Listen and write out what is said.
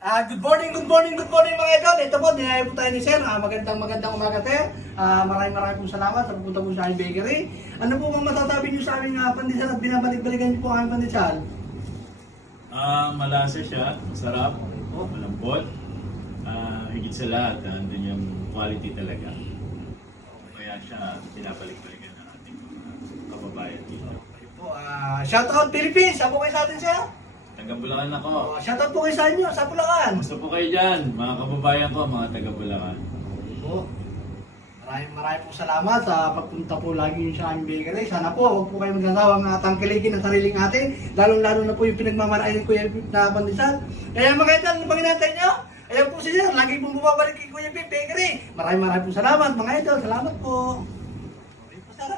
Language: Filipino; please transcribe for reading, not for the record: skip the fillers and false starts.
Good morning, mga idol. Ito po, dinaya po tayo ni Sir. Magandang umaga, Sir. Maraming pong salamat sa pupunta po sa aming bakery. Ano po bang masasabi niyo sa aming pandesal at binabalik-balikan niyo po ang aming pandesal? Malasa siya, masarap, malambot. Higit sa lahat, andun yung quality talaga. Kaya siya pinabalik-balikan ng ating mga kababayan dito. Shoutout Philippines! Saan po kayo sa atin, Sir? Taga Bulacan ako. Shoutout po kayo sa inyo, sa Bulacan. Gusto po kayo dyan, mga kababayan ko, mga taga Bulacan. Po. Maraming po salamat sa pagpunta po lagi sa aming bakery. Sana po, huwag po kayo magsasawang tangkilikin ang sariling atin. Lalong-lalo na po yung pinagmamalayan ko yung na pandesal. Kaya mga idol, ano pang inantay nyo? Ayan po si Sir, lagi pong bumabalik kay Kuya Pip Bakery. Maraming po salamat mga idol. Salamat po. Okay po, Sir.